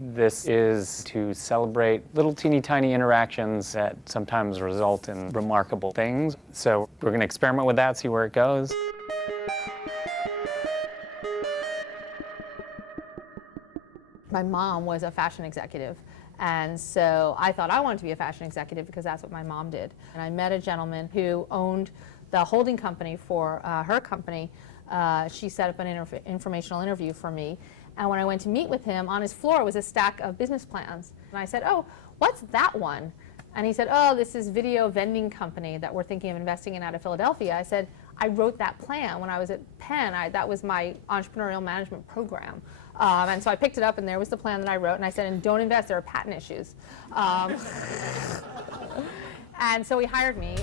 This is to celebrate little teeny tiny interactions that sometimes result in remarkable things. So we're going to experiment with that, see where it goes. My mom was a fashion executive, and so I thought I wanted to be a fashion executive because that's what my mom did. And I met a gentleman who owned the holding company for her company. She set up an informational interview for me, and when I went to meet with him, on his floor was a stack of business plans. And I said, "Oh, what's that one?" And he said, "Oh, this is video vending company that we're thinking of investing in out of Philadelphia." I said, "I wrote that plan when I was at Penn. That was my entrepreneurial management program." And so I picked it up, and there was the plan that I wrote, and I said, "And don't invest, there are patent issues." And so he hired me.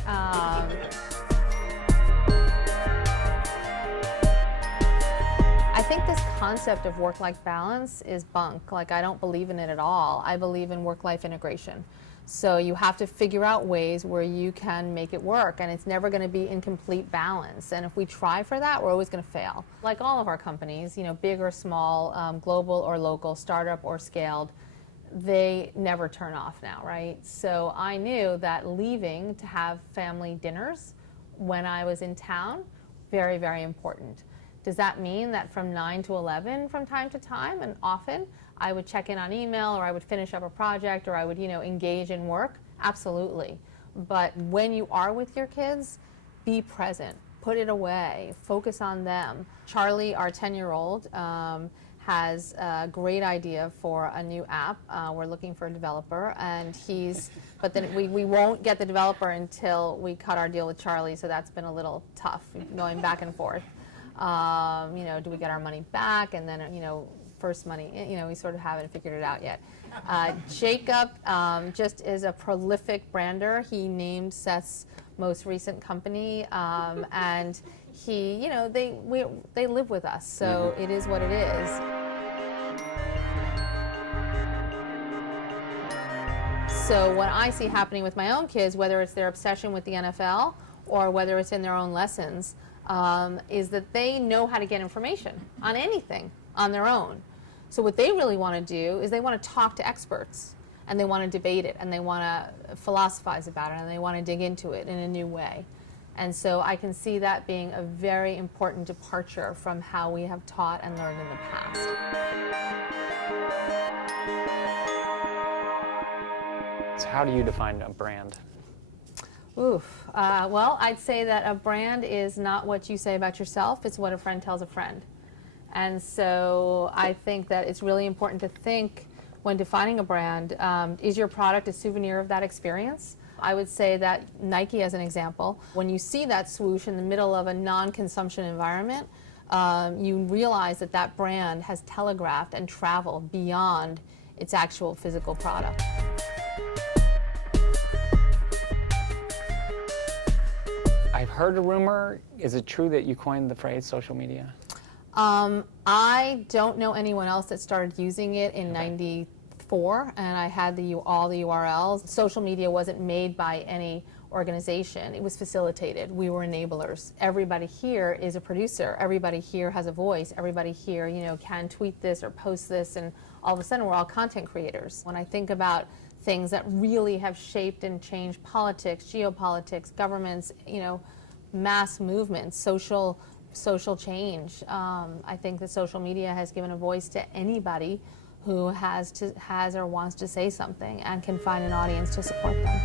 I think this concept of work-life balance is bunk. Like, I don't believe in it at all. I believe in work-life integration. So you have to figure out ways where you can make it work, and it's never going to be in complete balance. And if we try for that, we're always going to fail. Like all of our companies, you know, big or small, global or local, startup or scaled, they never turn off now, right? So I knew that leaving to have family dinners when I was in town, very, very important. Does that mean that from 9 to 11 from time to time and often I would check in on email, or I would finish up a project, or I would, you know, engage in work? Absolutely. But when you are with your kids, be present, put it away, focus on them. Charlie, our 10-year-old, has a great idea for a new app. We're looking for a developer, and but then we won't get the developer until we cut our deal with Charlie, so that's been a little tough, going back and forth. You know, do we get our money back? And then, you know, first money, you know, we sort of haven't figured it out yet. Jacob just is a prolific brander. He named Seth's most recent company, and he, you know, they live with us, so it is what it is. So what I see happening with my own kids, whether it's their obsession with the NFL or whether it's in their own lessons, is that they know how to get information on anything on their own. So what they really want to do is they want to talk to experts, and they want to debate it, and they want to philosophize about it, and they want to dig into it in a new way. And so I can see that being a very important departure from how we have taught and learned in the past. So how do you define a brand? Oof. Well, I'd say that a brand is not what you say about yourself, it's what a friend tells a friend. And so I think that it's really important to think when defining a brand, is your product a souvenir of that experience? I would say that Nike, as an example, when you see that swoosh in the middle of a non-consumption environment, you realize that that brand has telegraphed and traveled beyond its actual physical product. I've heard a rumor. Is it true that you coined the phrase social media? I don't know anyone else that started using it in '94, and I had all the URLs. Social media wasn't made by any organization. It was facilitated. We were enablers. Everybody here is a producer. Everybody here has a voice. Everybody here, you know, can tweet this or post this, and all of a sudden we're all content creators. When I think about things that really have shaped and changed politics, geopolitics, governments, you know, mass movements, social change. I think that social media has given a voice to anybody who has or wants to say something and can find an audience to support them.